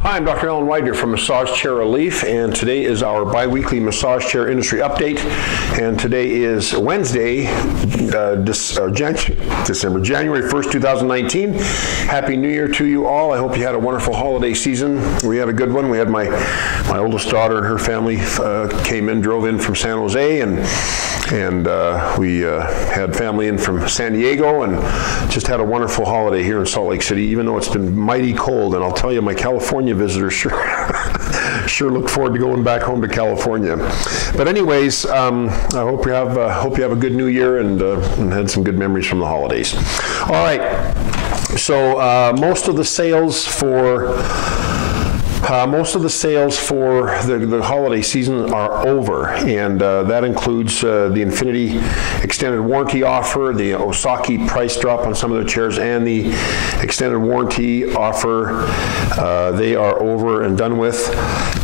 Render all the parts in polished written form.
Hi, I'm Dr. Alan Widener from Massage Chair Relief, and today is our bi-weekly massage chair industry update. And today is Wednesday, January 1st, 2019. Happy New Year to you all. I hope you had a wonderful holiday season. We had a good one. We had my oldest daughter and her family drove in from San Jose, and we had family in from San Diego, and just had a wonderful holiday here in Salt Lake City, even though it's been mighty cold. And I'll tell you, my California visitors sure look forward to going back home to California. But anyways, I hope you have a good New Year and had some good memories from the holidays. All right, so most of the sales for the holiday season are over, and that includes the Infinity extended warranty offer, the Osaki price drop on some of the chairs, and the extended warranty offer. They are over and done with.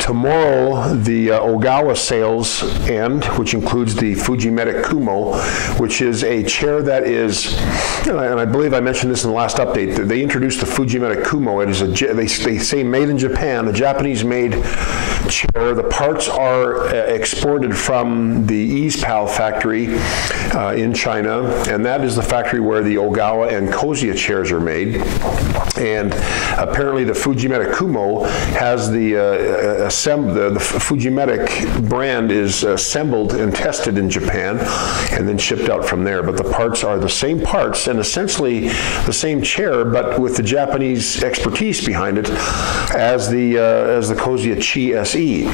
Tomorrow, the Ogawa sales end, which includes the Fujimedic Kumo, which is a chair that is, and I believe I mentioned this in the last update, that they introduced the Fujimedic Kumo. It is they say made in Japan, a Japanese-made chair. The parts are exported from the EasePal factory in China, and that is the factory where the Ogawa and Kozia chairs are made. And apparently the Fujimedic Kumo has the Fujimedic brand is assembled and tested in Japan and then shipped out from there. But the parts are the same parts and essentially the same chair, but with the Japanese expertise behind it as the Kozia Qi SE,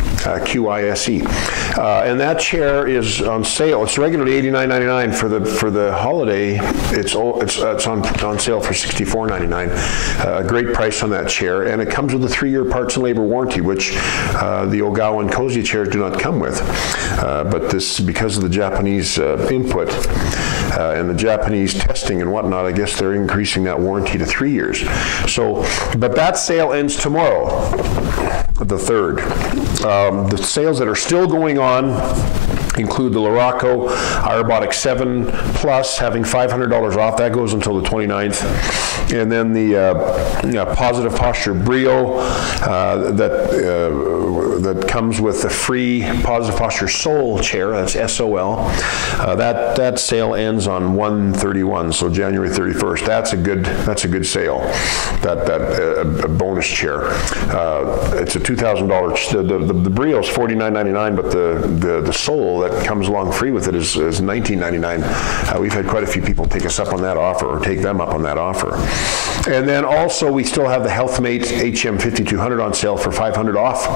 QISE. And that chair is on sale. It's regularly $89.99 for the holiday. It's on sale for $64.99. A great price on that chair, and it comes with a 3-year parts and labor warranty, which the Ogawa and Kozia chairs do not come with. But this, because of the Japanese input and the Japanese testing and whatnot, I guess they're increasing that warranty to 3 years. So, but that sale ends tomorrow, the 3rd. The sales that are still going on include the Laraco Aerobotic 7 Plus having $500 off. That goes until the 29th. And then the Positive Posture Brio that comes with the free Positive Posture Sol chair, that's SOL. That sale ends on 1/31, so January 31st. That's a good sale. A bonus chair. It's a $2,000. The Brio is $49.99, but the Sol that comes along free with it is $19.99. We've had quite a few people take us up on that offer, or take them up on that offer. And then also we still have the HealthMate HM5200 on sale for $500 off.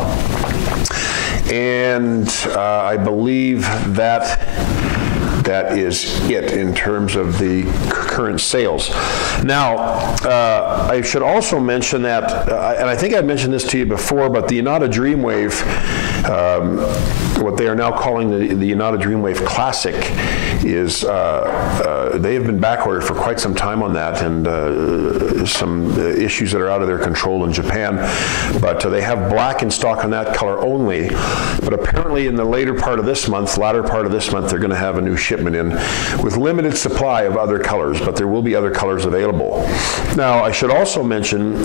And I believe that is it in terms of the current sales. Now, I should also mention that, and I think I mentioned this to you before, but the Yanada Dreamwave, what they are now calling the Yanada Dreamwave Classic, is they have been back ordered for quite some time on that, and some issues that are out of their control in Japan. But they have black in stock on that color only. But apparently in the latter part of this month, they're going to have a new shipment in with limited supply of other colors, but there will be other colors available. Now, I should also mention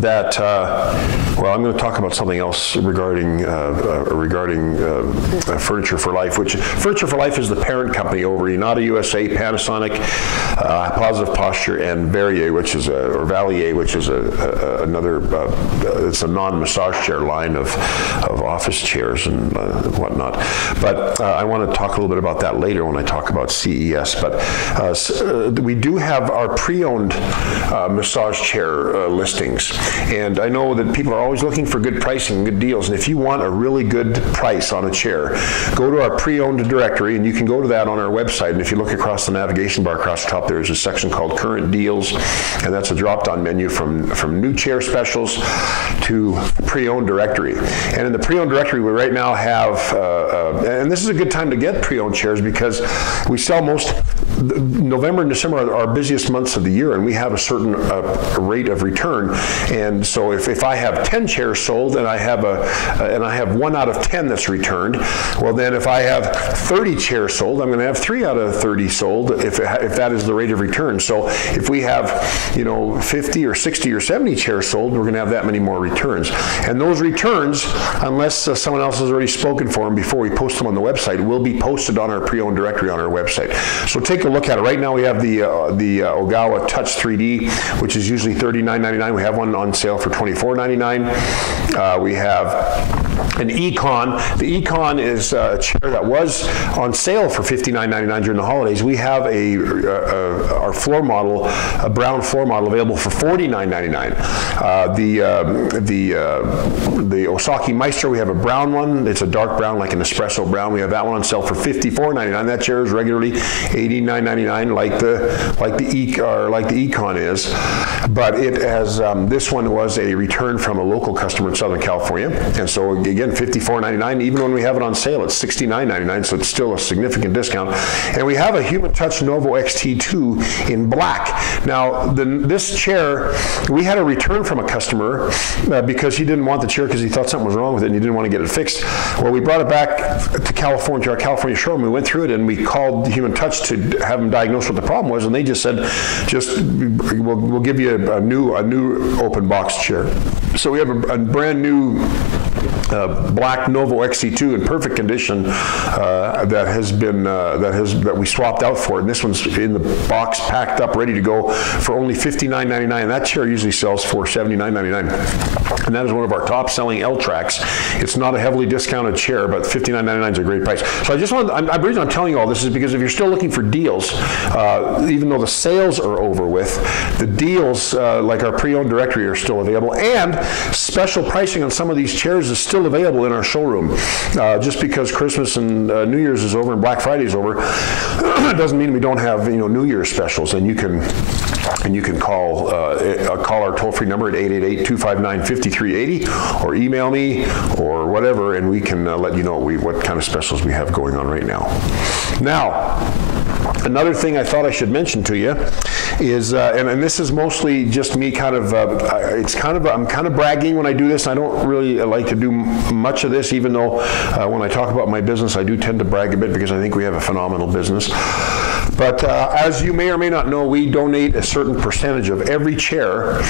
that, well, I'm going to talk about something else regarding Furniture for Life, which Furniture for Life is the parent company over Yanada USA, Panasonic, Positive Posture, and Valier, which is another, it's a non-massage chair line of office chairs and whatnot. But I want to talk a little bit about that later when I talk about CES. But we do have our pre-owned massage chair listings. And I know that people are always looking for good pricing and good deals, and if you want a really good price on a chair, go to our pre-owned directory, and you can go to that on our website, and if you look across the navigation bar across the top, there's a section called Current Deals, and that's a drop-down menu from new chair specials to pre-owned directory. And in the pre-owned directory, we right now have, and this is a good time to get pre-owned chairs because we sell most November and December are our busiest months of the year, and we have a certain rate of return. And so if I have 10 chairs sold and I have 1 out of 10 that's returned, well then if I have 30 chairs sold, I'm going to have 3 out of 30 sold if that is the rate of return. So if we have 50 or 60 or 70 chairs sold, we're going to have that many more returns. And those returns, unless someone else has already spoken for them before we post them on the website, will be posted on our pre-owned directory on our website. So take a look at it. Right now we have the Ogawa Touch 3D, which is usually $39.99. We have one on sale for $24.99. We have an Econ. The Econ is a chair that was on sale for $59.99 during the holidays. We have our floor model, a brown floor model, available for $49.99. The Osaki Maestro, we have a brown one. It's a dark brown, like an espresso brown. We have that one on sale for $54.99. That chair is regularly $89.99, like the Econ is. But it has this one was a return from a local customer in Southern California, and so again $54.99. Even when we have it on sale, it's $69.99. So it's still a significant discount. And we have a Human Touch Novo XT2 in black. Now this chair, we had a return from a customer because he didn't want the chair because he thought something was wrong with it and he didn't want to get it fixed. Well, we brought it back to California, to our California showroom. We went through it and we called Human Touch to have them diagnose what the problem was, and they just said, we'll give you a new open box chair. So we have a brand new black Novo XT2 in perfect condition that we swapped out for it. And this one's in the box, packed up, ready to go for only $59.99. And that chair usually sells for $79.99. And that is one of our top selling L-Tracks. It's not a heavily discounted chair, but $59.99 is a great price. So the reason I'm telling you all this is because if you're still looking for deals, even though the sales are over with, the deals like our pre-owned directory are still available, and special pricing on some of these chairs is still available in our showroom. Just because Christmas and New Year's is over and Black Friday is over, doesn't mean we don't have New Year's specials. And you can call our toll-free number at 888-259-5380, or email me or whatever, and we can let you know what kind of specials we have going on right now. Now, another thing I thought I should mention to you is, and this is mostly just me I'm kind of bragging when I do this. I don't really like to do much of this, even though when I talk about my business, I do tend to brag a bit because I think we have a phenomenal business. But as you may or may not know, we donate a certain percentage of every chair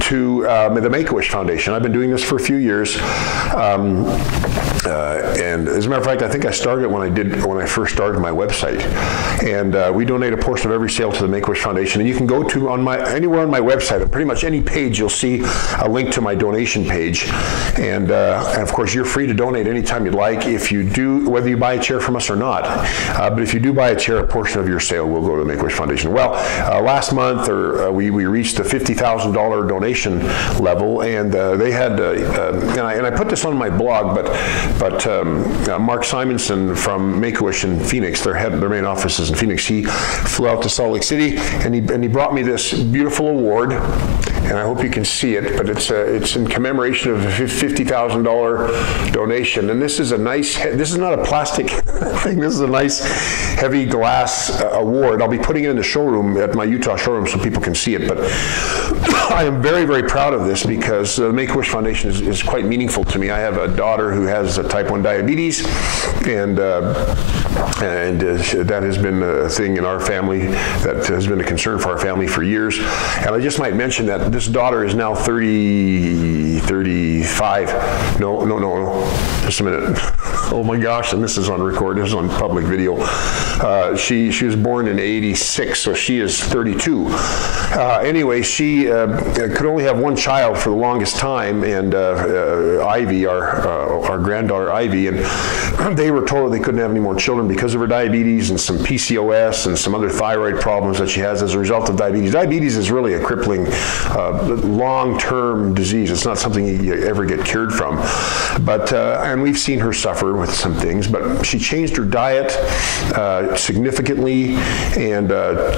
to the Make-A-Wish Foundation. I've been doing this for a few years. And as a matter of fact, I think I started when I first started my website. And we donate a portion of every sale to the Make-A-Wish Foundation. And you can go to anywhere on my website, on pretty much any page, you'll see a link to my donation page. And of course, you're free to donate anytime you'd like, if you do, whether you buy a chair from us or not. But if you do buy a chair, a portion of your sale will go to the Make-A-Wish Foundation. Well, last month, we reached the $50,000 donation level, and they had, and I put this on my blog, but Mark Simonson from Make-A-Wish in Phoenix, their main office is in Phoenix, he flew out to Salt Lake City, and he brought me this beautiful award, and I hope you can see it, but it's in commemoration of a $50,000 donation. And this is this is not a plastic thing, this is a nice heavy glass award. I'll be putting it in the showroom, at my Utah showroom, so people can see it. But I am very, very proud of this because the Make-A-Wish Foundation is quite meaningful to me. I have a daughter who has type 1 diabetes, and that has been a thing in our family, that has been a concern for our family for years. And I just might mention that this daughter is now 35. No, just a minute. Oh my gosh, and this is on record, this is on public video. She was born in '86, so she is 32. Anyway, she could only have one child for the longest time, and Ivy, our granddaughter Ivy, and they were told they couldn't have any more children because of her diabetes and some PCOS and some other thyroid problems that she has as a result of diabetes. Diabetes is really a crippling, long-term disease. It's not something you ever get cured from. But and we've seen her suffer with some things, but she changed her diet significantly and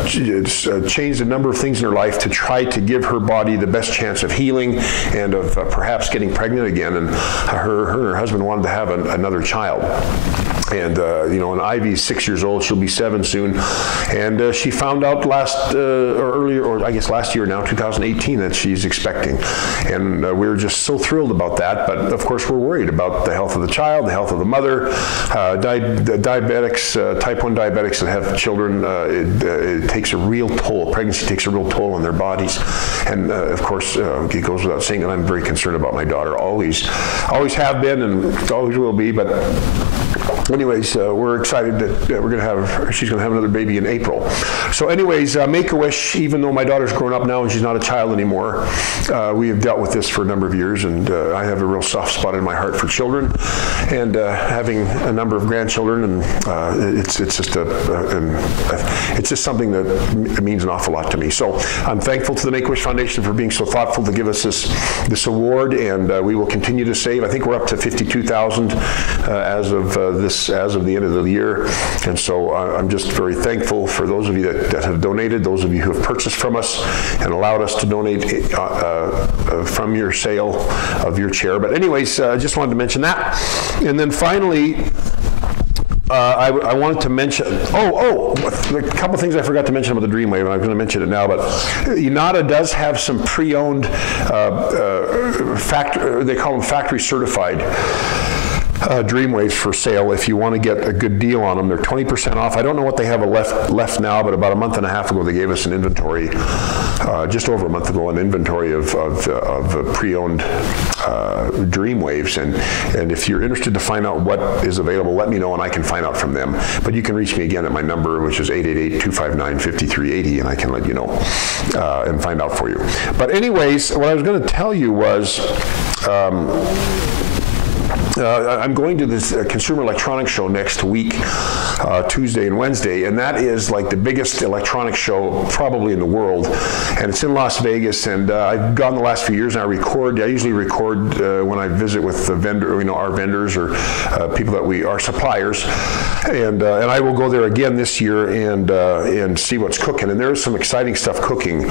changed a number of things in her life to try to give her body the best chance of healing and of perhaps getting pregnant again. And her husband wanted to have another child. And and Ivy's 6 years old. She'll be 7 soon. And she found out last year now, 2018, that she's expecting. And we were just so thrilled about that. But of course, we're worried about the health of the child, the health of the mother. Diabetics, type 1 diabetics that have children, it takes a real toll. Pregnancy takes a real toll on their bodies. And of course, it goes without saying that I'm very concerned about my daughter. Always have been, and always will be. But anyways, we're excited that she's going to have another baby in April. So anyways, Make-A-Wish, even though my daughter's grown up now and she's not a child anymore, we have dealt with this for a number of years, and I have a real soft spot in my heart for children, and having a number of grandchildren, and it's just something that means an awful lot to me. So I'm thankful to the Make-A-Wish Foundation for being so thoughtful to give us this award, and we will continue to save. I think we're up to $52,000 as of the end of the year, and so I'm just very thankful for those of you that have donated, those of you who have purchased from us and allowed us to donate from your sale of your chair. But anyways, I just wanted to mention that. And then finally, I wanted to mention, a couple of things I forgot to mention about the Dreamwave, and I'm going to mention it now, but Inada does have some pre-owned, they call them factory certified Dreamwaves for sale if you want to get a good deal on them. They're 20% off. I don't know what they have left now, but about a month and a half ago they gave us an inventory, just over a month ago, an inventory of pre-owned Dreamwaves. And if you're interested to find out what is available, let me know and I can find out from them. But you can reach me again at my number, which is 888-259-5380, and I can let you know and find out for you. But anyways, what I was going to tell you was, I'm going to this Consumer Electronics Show next week, Tuesday and Wednesday, and that is like the biggest electronics show probably in the world, and it's in Las Vegas. And I've gone the last few years, and I usually record when I visit with the vendor, our vendors or people that our suppliers, and I will go there again this year and see what's cooking. And there's some exciting stuff cooking.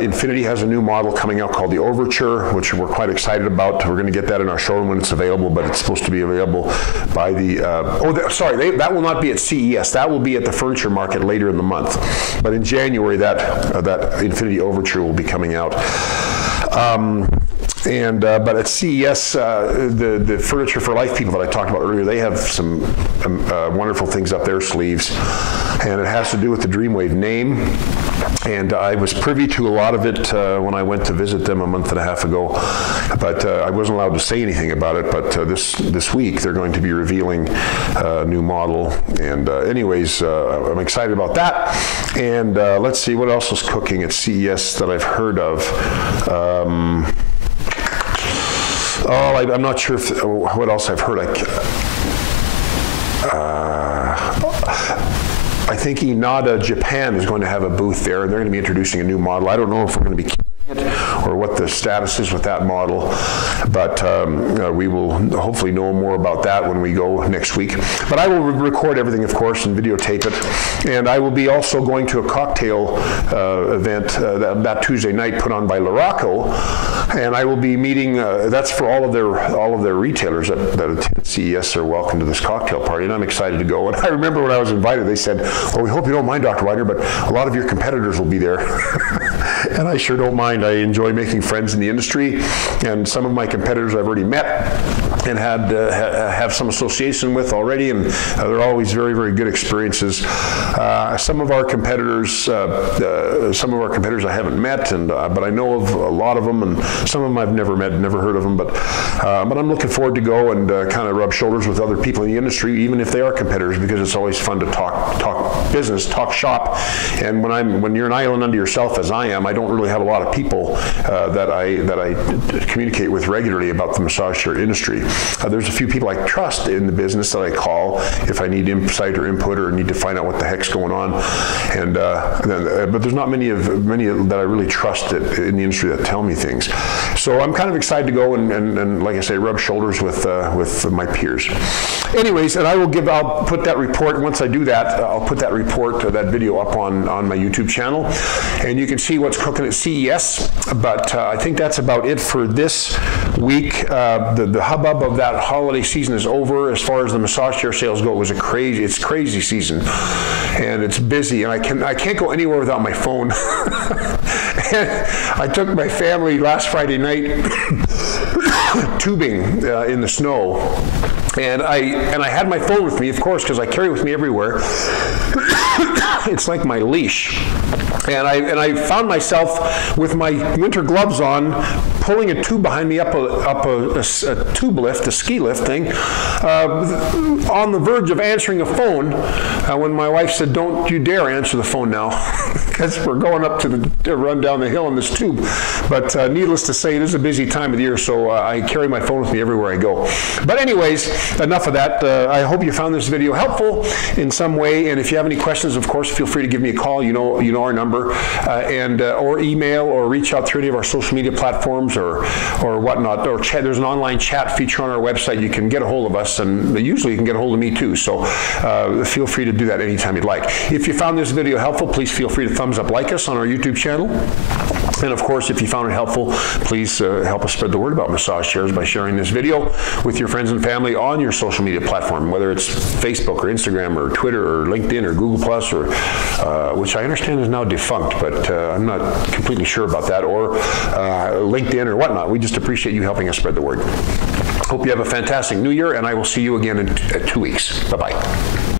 Infinity has a new model coming out called the Overture, which we're quite excited about. We're going to get that in our showroom when it's available, but it's supposed to be available by the, that will not be at CES. That will be at the furniture market later in the month. But in January, that Infinity Overture will be coming out. But at CES, the Furniture for Life people that I talked about earlier, they have some wonderful things up their sleeves, and it has to do with the Dreamwave name. And I was privy to a lot of it when I went to visit them a month and a half ago, but I wasn't allowed to say anything about it. But this week they're going to be revealing a new model, and anyways, I'm excited about that. And let's see what else was cooking at CES that I've heard of. I'm not sure what else I've heard. I think Inada Japan is going to have a booth there, and they're going to be introducing a new model. I don't know if we're going to be carrying it or what the status is with that model, but we will hopefully know more about that when we go next week. But I will record everything, of course, and videotape it. And I will be also going to a cocktail event that Tuesday night put on by Laraco, and I will be meeting. That's for all of their retailers that attend CES are welcome to this cocktail party, and I'm excited to go. And I remember when I was invited, they said, "Well, we hope you don't mind, Dr. Widener, but a lot of your competitors will be there." And I sure don't mind. I enjoy making friends in the industry, and some of my competitors I've already met and have some association with already, and they're always very, very good experiences. Some of our competitors I haven't met, but I know of a lot of them, and some of them I've never met, never heard of them. But I'm looking forward to go and kind of rub shoulders with other people in the industry, even if they are competitors, because it's always fun to talk business, talk shop. And when you're an island unto yourself, as I am, I don't really have a lot of people that I communicate with regularly about the massage chair industry. There's a few people I trust in the business that I call if I need insight or input or need to find out what the heck's going on. But there's not many that I really trust in the industry that tell me things. So I'm kind of excited to go and like I say, rub shoulders with my peers. Anyways, and I'll put that report, once I do that, I'll put that report, that video up on my YouTube channel, and you can see what's cooking at CES. But I think that's about it for this week. The hubbub of that holiday season is over. As far as the massage chair sales go, it's crazy season, and it's busy, and I can't go anywhere without my phone. And I took my family last Friday night tubing in the snow, and I had my phone with me, of course, because I carry it with me everywhere. It's like my leash. And I found myself with my winter gloves on, pulling a tube behind me up a tube lift, a ski lift thing, on the verge of answering a phone when my wife said, "Don't you dare answer the phone now," because we're going up to run down the hill in this tube. But needless to say, it is a busy time of the year, so I carry my phone with me everywhere I go. But anyways, enough of that. I hope you found this video helpful in some way, and if you have any questions, of course, feel free to give me a call. You know our number, or email, or reach out through any of our social media platforms or whatnot, or chat. There's an online chat feature on our website. You can get a hold of us, and usually you can get a hold of me too. So feel free to do that anytime you'd like. If you found this video helpful, please feel free to thumbs up, like us on our YouTube channel. And of course, if you found it helpful, please help us spread the word about massage chairs by sharing this video with your friends and family on your social media platform, whether it's Facebook or Instagram or Twitter or LinkedIn or Google Plus, or which I understand is now defunct, but I'm not completely sure about that, or LinkedIn or whatnot. We just appreciate you helping us spread the word. Hope you have a fantastic new year, and I will see you again in 2 weeks. Bye-bye.